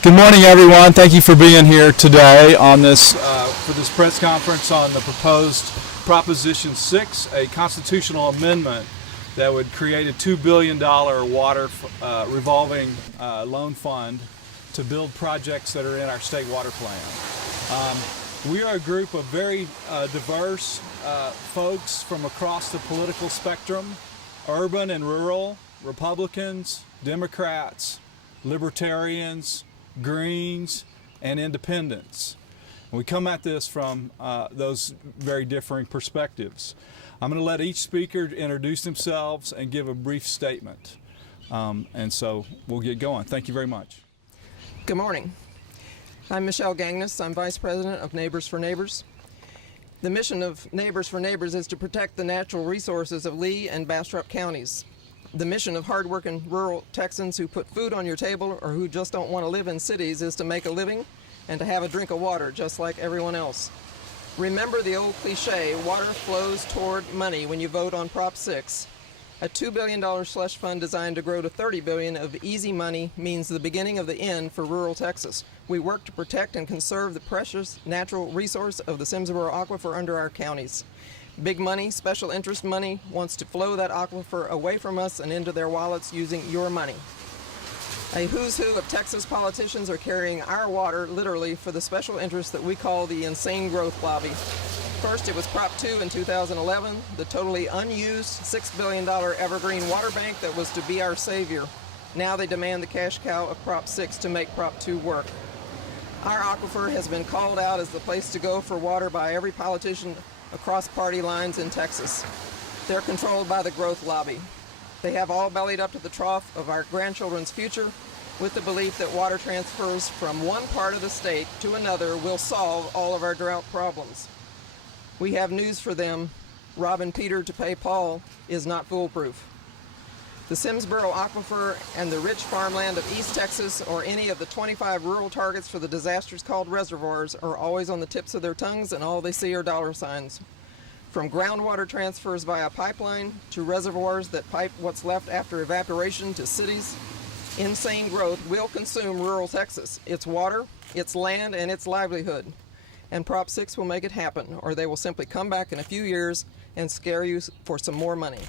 Good morning, everyone. Thank you for being here today on this for this press conference on the proposed Proposition 6, a constitutional amendment that would create a $2 billion water revolving loan fund to build projects that are in our state water plan. We are a group of very diverse folks from across the political spectrum, urban and rural, Republicans, Democrats, Libertarians, Greens, and Independents. And we come at this from those very differing perspectives. I'm going to let each speaker introduce themselves and give a brief statement. And so we'll get going. Thank you very much. Good morning. I'm Michelle Gagnes. I'm Vice President of Neighbors for Neighbors. The mission of Neighbors for Neighbors is to protect the natural resources of Lee and Bastrop counties. The mission of hardworking rural Texans who put food on your table or who just don't want to live in cities is to make a living and to have a drink of water just like everyone else. Remember the old cliche, water flows toward money when you vote on Prop 6. A $2 billion slush fund designed to grow to $30 billion of easy money means the beginning of the end for rural Texas. We work to protect and conserve the precious natural resource of the Simsboro Aquifer under our counties. Big money, special interest money, wants to flow that aquifer away from us and into their wallets using your money. A who's who of Texas politicians are carrying our water literally for the special interest that we call the insane growth lobby. First, it was Prop 2 in 2011, the totally unused $6 billion evergreen water bank that was to be our savior. Now they demand the cash cow of Prop 6 to make Prop 2 work. Our aquifer has been called out as the place to go for water by every politician across party lines in Texas. They're controlled by the growth lobby. They have all bellied up to the trough of our grandchildren's future with the belief that water transfers from one part of the state to another will solve all of our drought problems. We have news for them. Robbing Peter to pay Paul is not foolproof. The Simsboro Aquifer and the rich farmland of East Texas or any of the 25 rural targets for the disastrous called reservoirs are always on the tips of their tongues and all they see are dollar signs. From groundwater transfers via pipeline to reservoirs that pipe what's left after evaporation to cities, insane growth will consume rural Texas, its water, its land, and its livelihood. And Prop 6 will make it happen, or they will simply come back in a few years and scare you for some more money.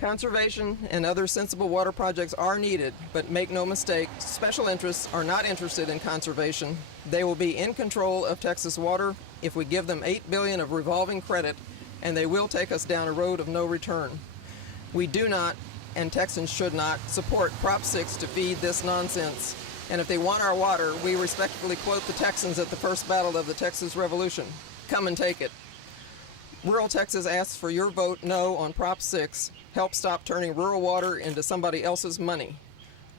Conservation and other sensible water projects are needed, but make no mistake, special interests are not interested in conservation. They will be in control of Texas water if we give them $8 billion of revolving credit, and they will take us down a road of no return. We do not, and Texans should not, support Prop 6 to feed this nonsense. And if they want our water, we respectfully quote the Texans at the first battle of the Texas Revolution. Come and take it. Rural Texas asks for your vote no on Prop 6. Help stop turning rural water into somebody else's money.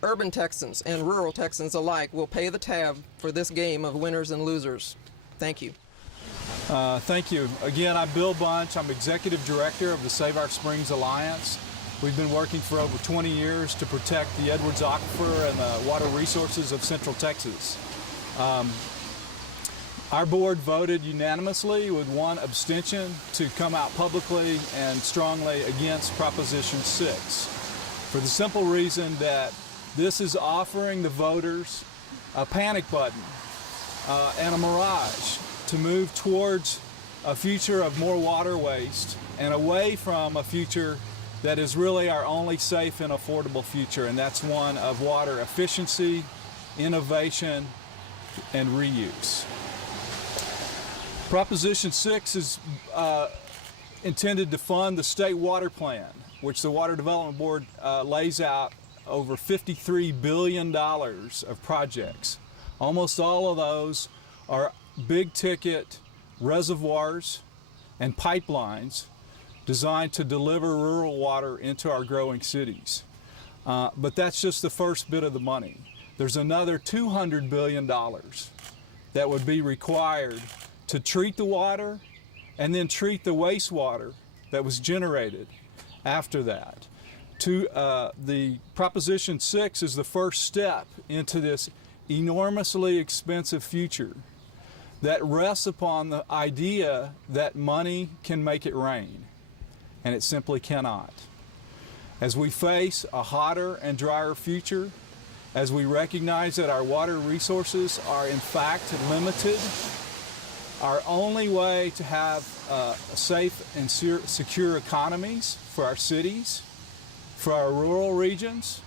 Urban Texans and rural Texans alike will pay the tab for this game of winners and losers. Thank you. Thank you. Again, I'm Bill Bunch. I'm Executive Director of the Save Our Springs Alliance. We've been working for over 20 years to protect the Edwards Aquifer and the water resources of Central Texas. Our board voted unanimously with one abstention to come out publicly and strongly against Proposition 6 for the simple reason that this is offering the voters a panic button and a mirage to move towards a future of more water waste and away from a future that is really our only safe and affordable future, and that's one of water efficiency, innovation, and reuse. Proposition 6 is intended to fund the state water plan, which the Water Development Board lays out over $53 billion of projects. Almost all of those are big ticket reservoirs and pipelines designed to deliver rural water into our growing cities. But that's just the first bit of the money. There's another $200 billion that would be required to treat the water and then treat the wastewater that was generated after that. The Proposition 6 is the first step into this enormously expensive future that rests upon the idea that money can make it rain, and it simply cannot. As we face a hotter and drier future, as we recognize that our water resources are in fact limited. Our only way to have safe and secure economies for our cities, for our rural regions,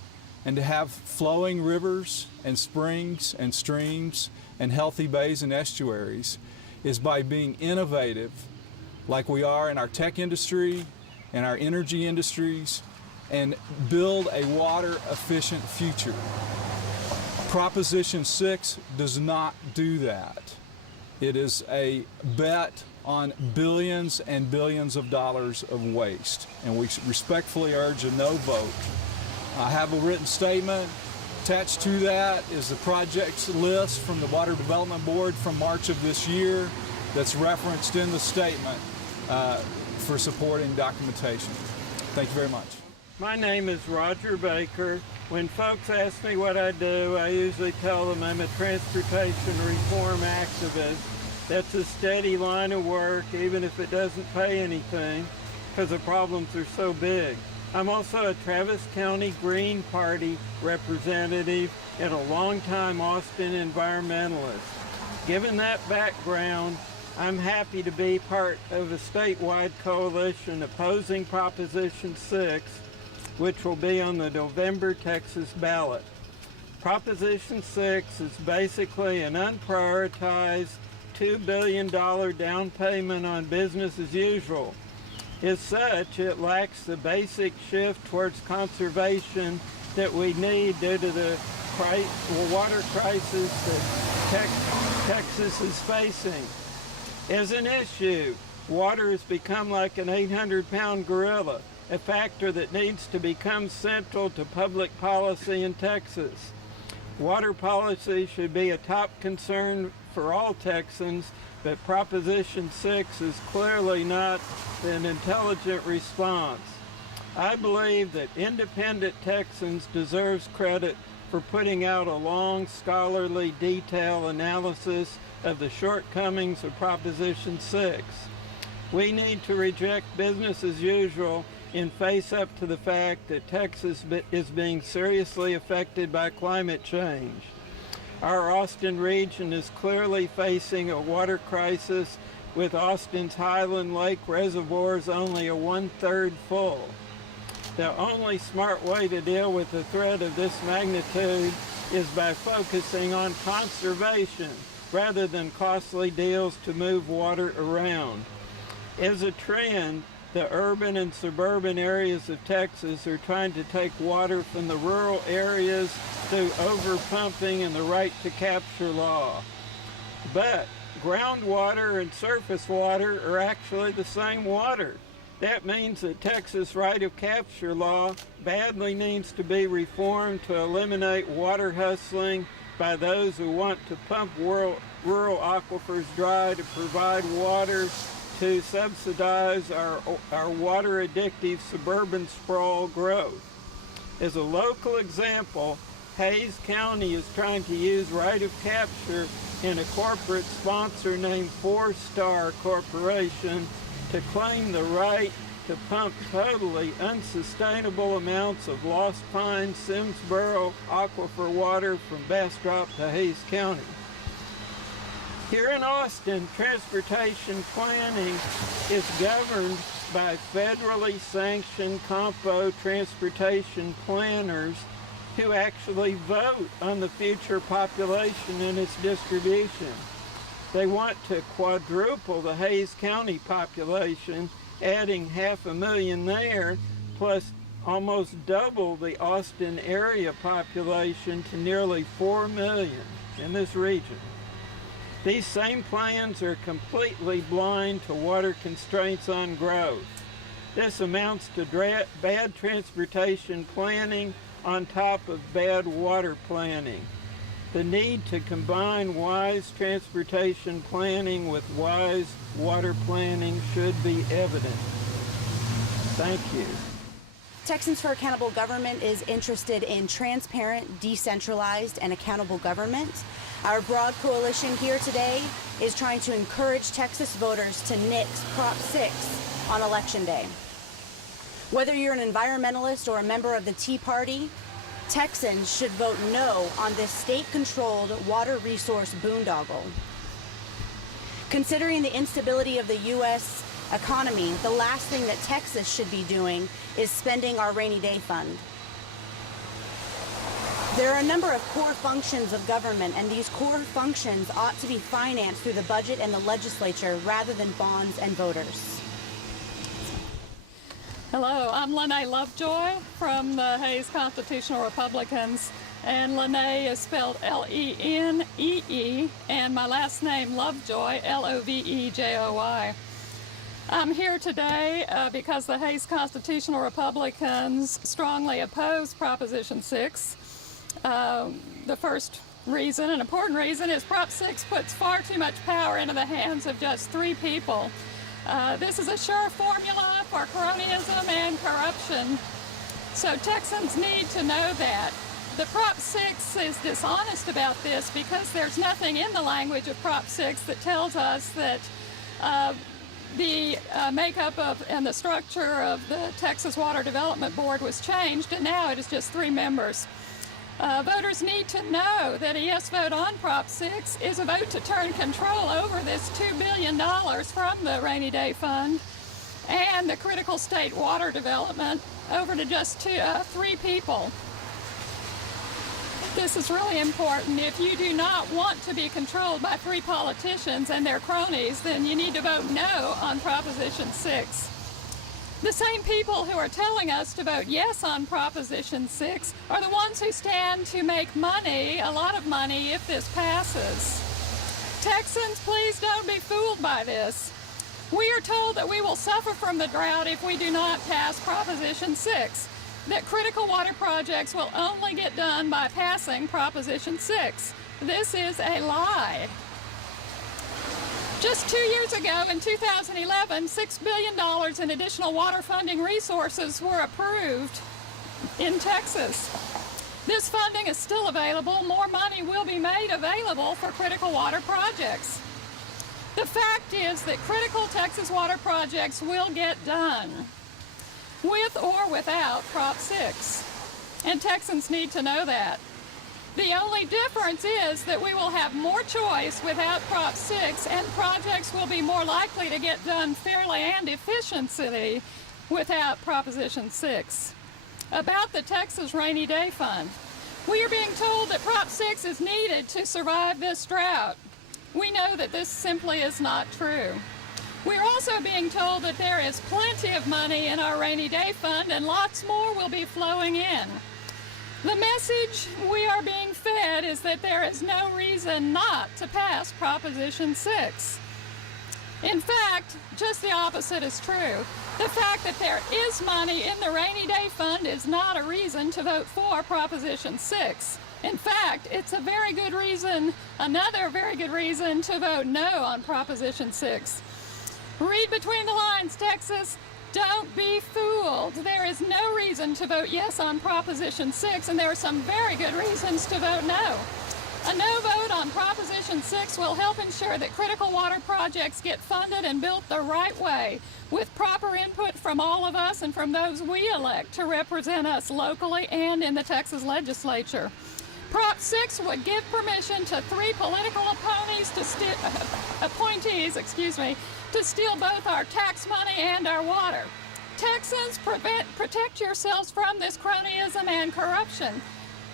and to have flowing rivers and springs and streams and healthy bays and estuaries is by being innovative like we are in our tech industry and our energy industries, and build a water efficient future. Proposition 6 does not do that. It is a bet on billions and billions of dollars of waste, and we respectfully urge a no vote. I have a written statement. Attached to that is the projects list from the Water Development Board from March of this year that's referenced in the statement for supporting documentation. Thank you very much. My name is Roger Baker. When folks ask me what I do, I usually tell them I'm a transportation reform activist. That's a steady line of work, even if it doesn't pay anything, because the problems are so big. I'm also a Travis County Green Party representative and a longtime Austin environmentalist. Given that background, I'm happy to be part of a statewide coalition opposing Proposition 6, which will be on the November Texas ballot. Proposition 6 is basically an unprioritized $2 billion down payment on business as usual. As such, it lacks the basic shift towards conservation that we need due to the water crisis that Texas is facing. As an issue, water has become like an 800-pound gorilla, a factor that needs to become central to public policy in Texas. Water policy should be a top concern for all Texans, but Proposition 6 is clearly not an intelligent response. I believe that independent Texans deserves credit for putting out a long, scholarly, detailed analysis of the shortcomings of Proposition 6. We need to reject business as usual and face up to the fact that Texas is being seriously affected by climate change. Our Austin region is clearly facing a water crisis, with Austin's Highland Lake reservoirs only a 1/3 full. The only smart way to deal with a threat of this magnitude is by focusing on conservation rather than costly deals to move water around. As a trend, the urban and suburban areas of Texas are trying to take water from the rural areas through overpumping and the right to capture law. But groundwater and surface water are actually the same water. That means that Texas right of capture law badly needs to be reformed to eliminate water hustling by those who want to pump rural aquifers dry to provide water to subsidize our water addictive suburban sprawl growth. As a local example, Hays County is trying to use right of capture in a corporate sponsor named 4-Star Corporation to claim the right to pump totally unsustainable amounts of Lost Pine Simsboro aquifer water from Bastrop to Hays County. Here in Austin, transportation planning is governed by federally sanctioned compo transportation planners who actually vote on the future population and its distribution. They want to quadruple the Hays County population, adding 500,000 there, plus almost double the Austin area population to nearly 4 million in this region. These same plans are completely blind to water constraints on growth. This amounts to bad transportation planning on top of bad water planning. The need to combine wise transportation planning with wise water planning should be evident. Thank you. Texans for Accountable Government is interested in transparent, decentralized, and accountable government. Our broad coalition here today is trying to encourage Texas voters to nix Prop 6 on Election Day. Whether you're an environmentalist or a member of the Tea Party, Texans should vote no on this state-controlled water resource boondoggle. Considering the instability of the U.S. economy, the last thing that Texas should be doing is spending our rainy day fund. There are a number of core functions of government, and these core functions ought to be financed through the budget and the legislature rather than bonds and voters. Hello, I'm Lene Lovejoy from the Hayes Constitutional Republicans, and Lene is spelled L-E-N-E-E, and my last name Lovejoy, L-O-V-E-J-O-Y. I'm here today because the Hayes Constitutional Republicans strongly oppose Proposition 6. The first reason, an important reason, is Prop 6 puts far too much power into the hands of just 3 people. This is a sure formula for cronyism and corruption, so Texans need to know that. The Prop 6 is dishonest about this because there's nothing in the language of Prop 6 that tells us that the makeup of and the structure of the Texas Water Development Board was changed, and now it is just 3 members. Voters need to know that a yes vote on Prop 6 is a vote to turn control over this $2 billion from the Rainy Day Fund and the critical state water development over to just 3 people. This is really important. If you do not want to be controlled by 3 politicians and their cronies, then you need to vote no on Proposition 6. The same people who are telling us to vote yes on Proposition 6 are the ones who stand to make money, a lot of money, if this passes. Texans, please don't be fooled by this. We are told that we will suffer from the drought if we do not pass Proposition 6, that critical water projects will only get done by passing Proposition 6. This is a lie. Just 2 years ago, in 2011, $6 billion in additional water funding resources were approved in Texas. This funding is still available. More money will be made available for critical water projects. The fact is that critical Texas water projects will get done, with or without Prop 6. And Texans need to know that. The only difference is that we will have more choice without Prop 6, and projects will be more likely to get done fairly and efficiently without Proposition 6. About the Texas Rainy Day Fund, we are being told that Prop 6 is needed to survive this drought. We know that this simply is not true. We're also being told that there is plenty of money in our Rainy Day Fund and lots more will be flowing in. The message we are being fed is that there is no reason not to pass Proposition 6. In fact, just the opposite is true. The fact that there is money in the Rainy Day Fund is not a reason to vote for Proposition 6. In fact, it's a very good reason, another very good reason to vote no on Proposition 6. Read between the lines, Texas. Don't be fooled. There is no reason to vote yes on Proposition 6, and there are some very good reasons to vote no. A no vote on Proposition 6 will help ensure that critical water projects get funded and built the right way, with proper input from all of us and from those we elect to represent us locally and in the Texas legislature. Prop 6 would give permission to 3 political appointees to steal both our tax money and our water. Texans, protect yourselves from this cronyism and corruption.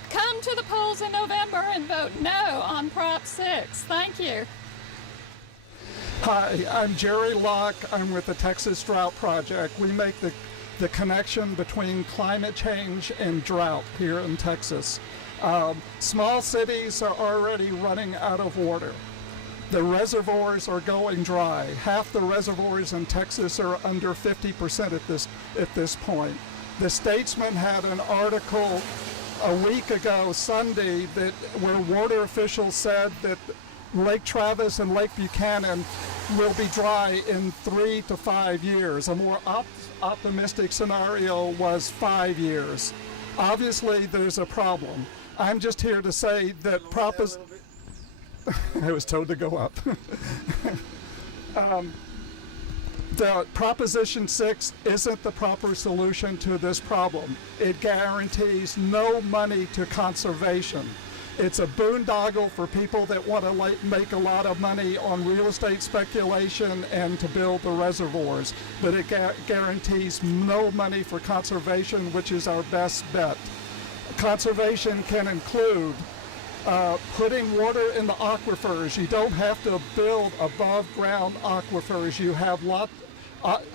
Come to the polls in November and vote no on Prop 6. Thank you. Hi, I'm Jerry Locke. I'm with the Texas Drought Project. We make the connection between climate change and drought here in Texas. Small cities are already running out of water. The reservoirs are going dry. Half the reservoirs in Texas are under 50% at this point. The Statesman had an article a week ago, Sunday, where water officials said that Lake Travis and Lake Buchanan will be dry in 3 to 5 years. A more optimistic scenario was 5 years. Obviously, there's a problem. I'm just here to say that I was told to go up. The Proposition 6 isn't the proper solution to this problem. It guarantees no money to conservation. It's a boondoggle for people that want to make a lot of money on real estate speculation and to build the reservoirs, but it guarantees no money for conservation, which is our best bet. Conservation can include putting water in the aquifers. You don't have to build above ground aquifers. You have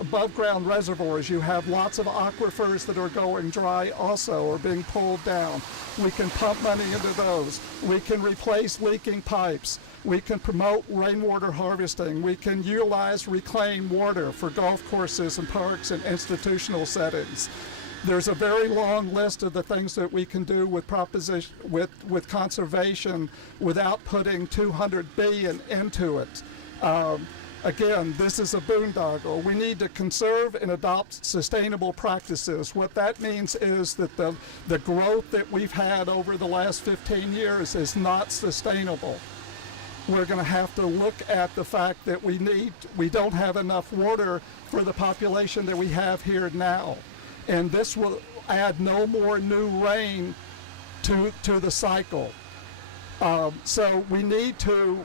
above ground reservoirs. You have lots of aquifers that are going dry also or being pulled down. We can pump money into those. We can replace leaking pipes. We can promote rainwater harvesting. We can utilize reclaimed water for golf courses and parks and institutional settings. There's a very long list of the things that we can do with conservation without putting $200 billion into it. Again, this is a boondoggle. We need to conserve and adopt sustainable practices. What that means is that the growth that we've had over the last 15 years is not sustainable. We're going to have to look at the fact that we don't have enough water for the population that we have here now. And this will add no more new rain to the cycle. So we need to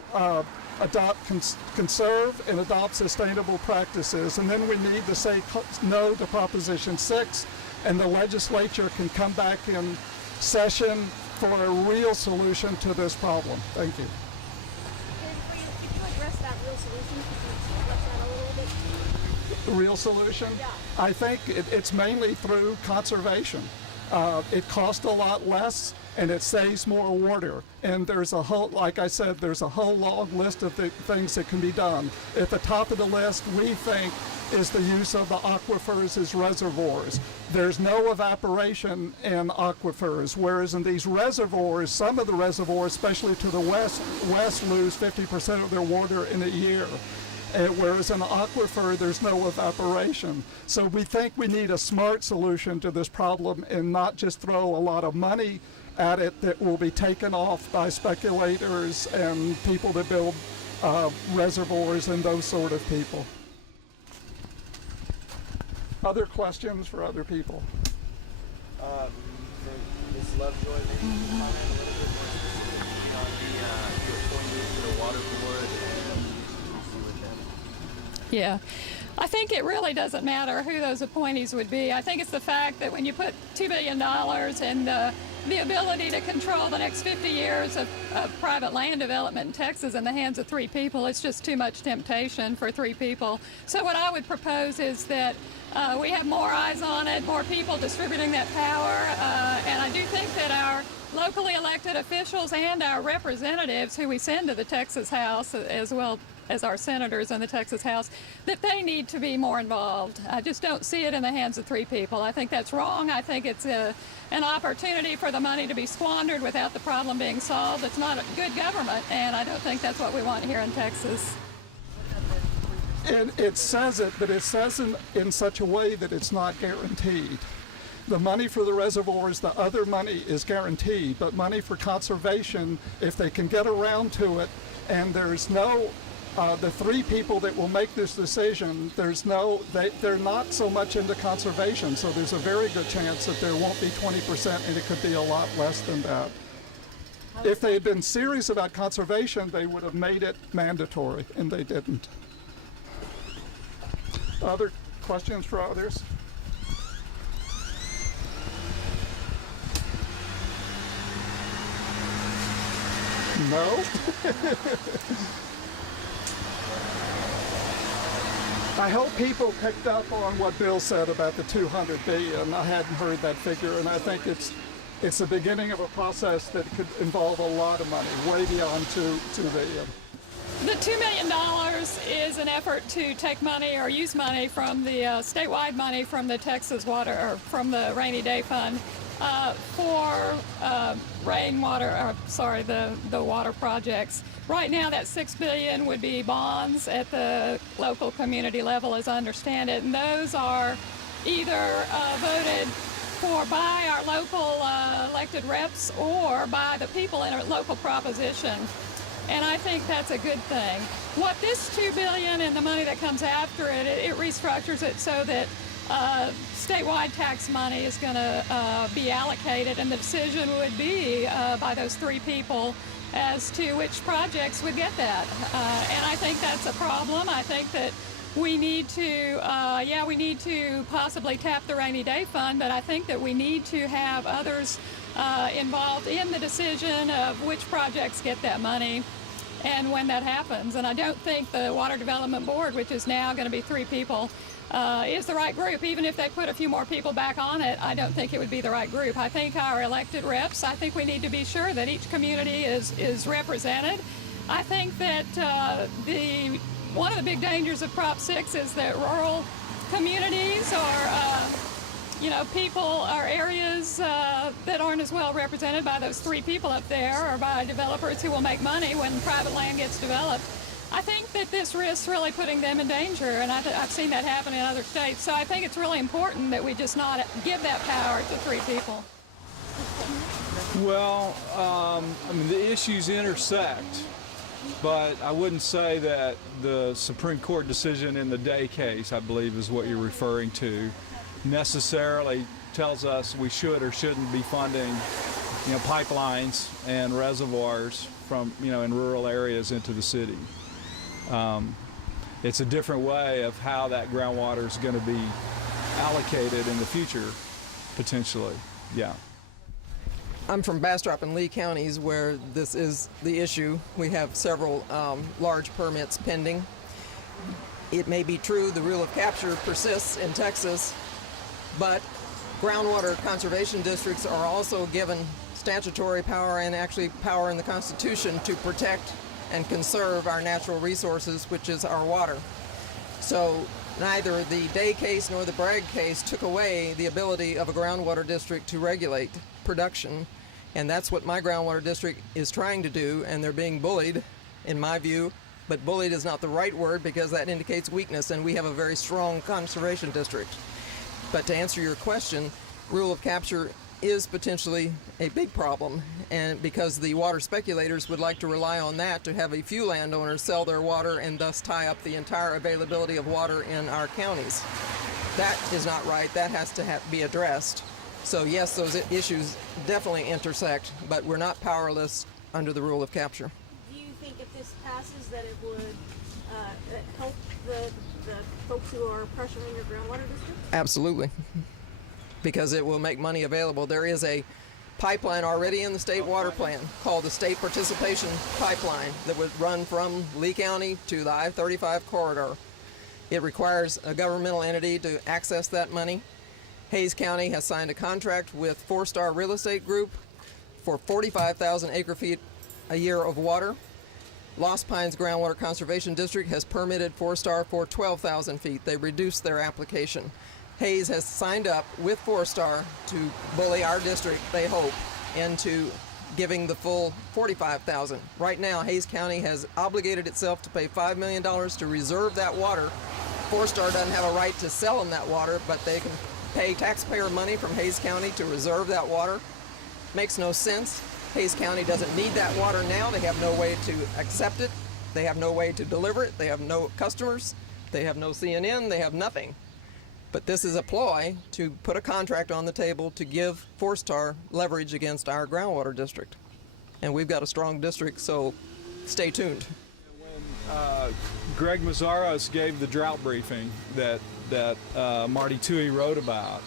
conserve and adopt sustainable practices, and then we need to say no to Proposition 6, and the legislature can come back in session for a real solution to this problem. Thank you. Could you address that real solution? Could you address that a little bit? The real solution? Yeah. I think it's mainly through conservation. It costs a lot less and it saves more water. And there's a whole, like I said, there's a whole long list of things that can be done. At the top of the list, we think, is the use of the aquifers as reservoirs. There's no evaporation in aquifers, whereas in these reservoirs, some of the reservoirs, especially to the west lose 50% of their water in a year. Whereas in the aquifer, there's no evaporation. So we think we need a smart solution to this problem and not just throw a lot of money at it that will be taken off by speculators and people that build reservoirs and those sort of people. Other questions for other people? For Ms. Lovejoy, maybe you can comment a little bit more specifically on the appointment to the water board and with them. Yeah. I think it really doesn't matter who those appointees would be. I think it's the fact that when you put $2 billion and the ability to control the next 50 years of private land development in Texas in the hands of 3 people, it's just too much temptation for 3 people. So what I would propose is that we have more eyes on it, more people distributing that power, and I do think that our locally elected officials and our representatives who we send to the Texas House, as well as our senators in the Texas House, that they need to be more involved. I just don't see it in the hands of 3 people. I think that's wrong. I think it's an opportunity for the money to be squandered without the problem being solved. It's not a good government, and I don't think that's what we want here in Texas. And it says it, but it says in such a way that it's not guaranteed. The money for the reservoirs, the other money is guaranteed, but money for conservation, if they can get around to it, and there's no, the 3 people that will make this decision, they're not so much into conservation, so there's a very good chance that there won't be 20% and it could be a lot less than that. If they had been serious about conservation, they would have made it mandatory, and they didn't. Other questions for others? No? I hope people picked up on what Bill said about the $200 billion. I hadn't heard that figure, and I think it's the beginning of a process that could involve a lot of money, way beyond $2 billion. The $2 million is an effort to take money or use money from the statewide money from the Texas Water, or from the Rainy Day Fund, for the water projects. Right now, that $6 billion would be bonds at the local community level, as I understand it, and those are either voted for by our local elected reps or by the people in a local proposition. and I think that's a good thing. What this $2 billion and the money that comes after it, it restructures it so that statewide tax money is going to be allocated, and the decision would be by those three people as to which projects would get that. And I think that's a problem. I think that we need to, we need to possibly tap the rainy day fund, but I think that we need to have others involved in the decision of which projects get that money and when that happens. And I don't think the Water Development Board, which is now going to be three people, is the right group. Even if they put a few more people back on it, I don't think it would be the right group. I think our elected reps, I think we need to be sure that each community is represented. I think that one of the big dangers of Prop 6 is that rural communities or areas that aren't as well represented by those three people up there, or by developers who will make money when private land gets developed. I think that this risks really putting them in danger, and I've seen that happen in other states. So I think it's really important that we just not give that power to three people. Well, the issues intersect, but I wouldn't say that the Supreme Court decision in the Day case, I believe is what you're referring to, necessarily tells us we should or shouldn't be funding, pipelines and reservoirs from, in rural areas into the city. It's a different way of how that groundwater is going to be allocated in the future, potentially. Yeah. I'm from Bastrop and Lee counties, where this is the issue. We have several large permits pending. It may be true the rule of capture persists in Texas, but groundwater conservation districts are also given statutory power and actually power in the Constitution to protect and conserve our natural resources, which is our water. So neither the Day case nor the Bragg case took away the ability of a groundwater district to regulate production, and that's what my groundwater district is trying to do, and they're being bullied, in my view. But bullied is not the right word, because that indicates weakness, and we have a very strong conservation district. But to answer your question, rule of capture is potentially a big problem, and because the water speculators would like to rely on that to have a few landowners sell their water and thus tie up the entire availability of water in our counties. That is not right. That has to be addressed. So yes, those issues definitely intersect, but we're not powerless under the rule of capture. Do you think if this passes that it would help the folks who are pressuring your groundwater district? Absolutely, because it will make money available. There is a pipeline already in the state water plan called the State Participation Pipeline that would run from Lee County to the I-35 corridor. It requires a governmental entity to access that money. Hays County has signed a contract with 4-Star Real Estate Group for 45,000 acre-feet a year of water. Lost Pines Groundwater Conservation District has permitted 4-Star for 12,000 feet. They reduced their application. Hays has signed up with 4-Star to bully our district, they hope, into giving the full 45,000. Right now, Hays County has obligated itself to pay $5 million to reserve that water. 4-Star doesn't have a right to sell them that water, but they can pay taxpayer money from Hays County to reserve that water. Makes no sense. Hays County doesn't need that water now. They have no way to accept it. They have no way to deliver it. They have no customers. They have no CNN. They have nothing. But this is a ploy to put a contract on the table to give 4-Star leverage against our groundwater district. And we've got a strong district, so stay tuned. When Greg Mazzaros gave the drought briefing that Marty Toohey wrote about,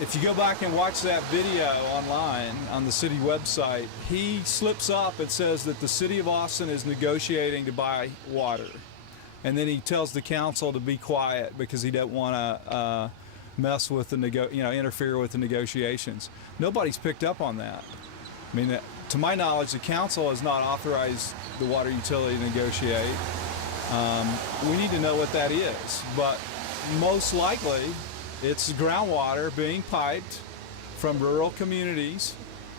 if you go back and watch that video online on the city website, he slips up and says that the city of Austin is negotiating to buy water. And then he tells the council to be quiet because he doesn't want to mess with the interfere with the negotiations. Nobody's picked up on that. I mean, to my knowledge, the council has not authorized the water utility to negotiate. We need to know what that is, but most likely it's groundwater being piped from rural communities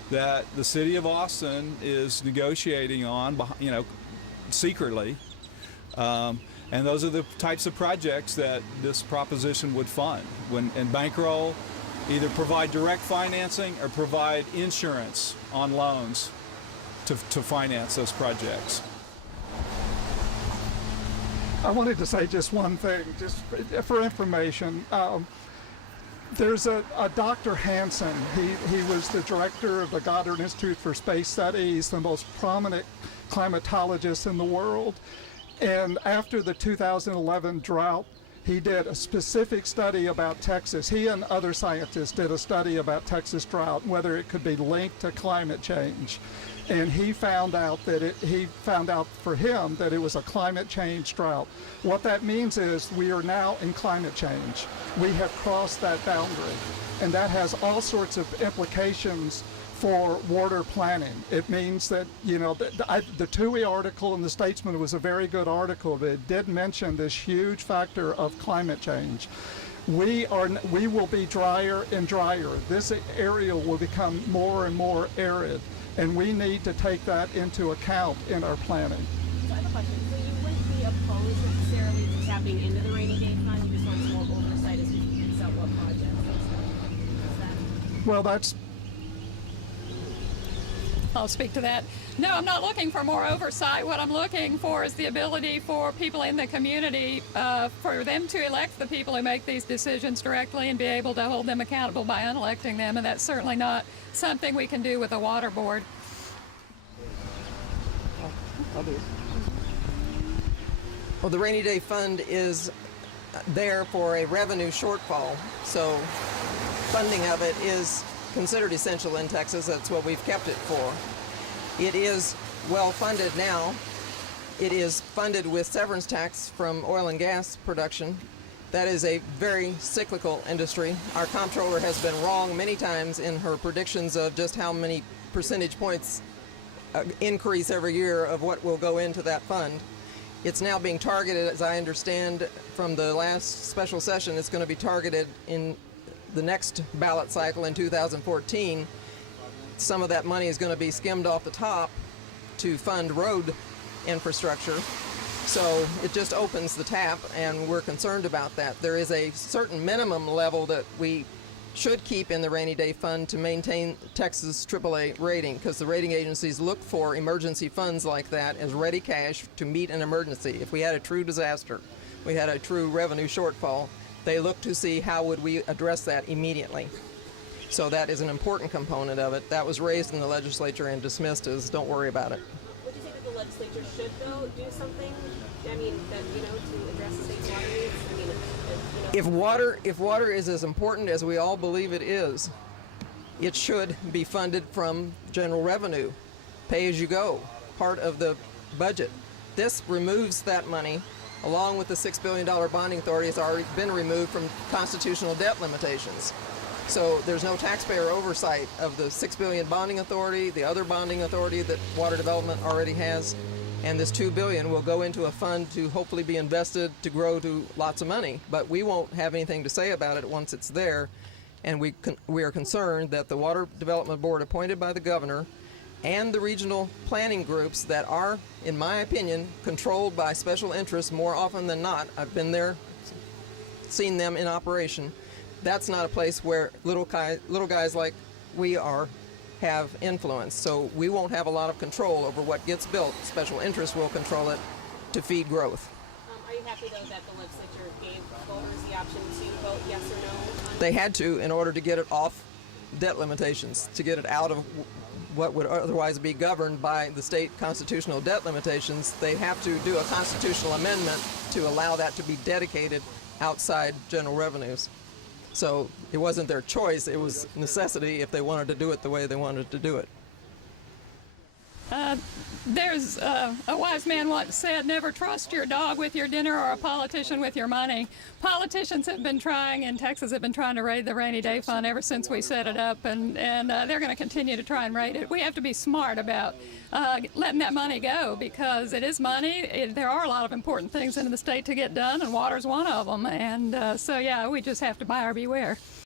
that the city of Austin is negotiating on, secretly. And those are the types of projects that this proposition would fund and bankroll, either provide direct financing or provide insurance on loans to finance those projects. I wanted to say just one thing, just for information. There's a Dr. Hansen. He was the director of the Goddard Institute for Space Studies, the most prominent climatologist in the world. And after the 2011 drought, he did a specific study about Texas. He and other scientists did a study about Texas drought, whether it could be linked to climate change. And he found out for him that it was a climate change drought. What that means is we are now in climate change. We have crossed that boundary. And that has all sorts of implications for water planning. It means that, you know, the TUI article in the Statesman was a very good article, but it did mention this huge factor of climate change. We will be drier and drier. This area will become more and more arid, and we need to take that into account in our planning. So I have a question. So you wouldn't be opposed necessarily to tapping into the rainy day fund? You just want some more oversight as to what projects and stuff? Well, that's... I'll speak to that. No, I'm not looking for more oversight. What I'm looking for is the ability for people in the community, for them to elect the people who make these decisions directly and be able to hold them accountable by unelecting them, and that's certainly not something we can do with a water board. Well, the rainy day fund is there for a revenue shortfall, so funding of it is considered essential in Texas. That's what we've kept it for. It is well funded now. It is funded with severance tax from oil and gas production. That is a very cyclical industry. Our comptroller has been wrong many times in her predictions of just how many percentage points increase every year of what will go into that fund. It's now being targeted, as I understand from the last special session, it's going to be targeted in the next ballot cycle in 2014. Some of that money is going to be skimmed off the top to fund road infrastructure. So it just opens the tap, and we're concerned about that. There is a certain minimum level that we should keep in the rainy day fund to maintain Texas AAA rating, because the rating agencies look for emergency funds like that as ready cash to meet an emergency. If we had a true disaster, we had a true revenue shortfall, they look to see how would we address that immediately. So that is an important component of it. That was raised in the legislature and dismissed as don't worry about it. Would you say that the legislature should, though, do something, I mean, that, you know, to address the state's water needs? I mean, If water is as important as we all believe it is, it should be funded from general revenue, pay as you go, part of the budget. This removes that money, along with the $6 billion bonding authority has already been removed from constitutional debt limitations. So there's no taxpayer oversight of the $6 billion bonding authority, the other bonding authority that water development already has, and this $2 billion will go into a fund to hopefully be invested to grow to lots of money. But we won't have anything to say about it once it's there, and we are concerned that the Water Development Board appointed by the governor and the regional planning groups that are, in my opinion, controlled by special interests more often than not. I've been there, seen them in operation. That's not a place where little guys like we are have influence. So we won't have a lot of control over what gets built. Special interests will control it to feed growth. are you happy, though, that the legislature gave voters the option to vote yes or no? They had to in order to get it off debt limitations, to get it out of what would otherwise be governed by the state constitutional debt limitations. They have to do a constitutional amendment to allow that to be dedicated outside general revenues. So it wasn't their choice, it was necessity if they wanted to do it the way they wanted to do it. There's a wise man once said, never trust your dog with your dinner or a politician with your money. Politicians have been trying, in Texas, have been trying to raid the rainy day fund ever since we set it up, and they're going to continue to try and raid it. We have to be smart about letting that money go, because it is money. There are a lot of important things in the state to get done, and water's one of them. And so, yeah, we just have to buyer beware.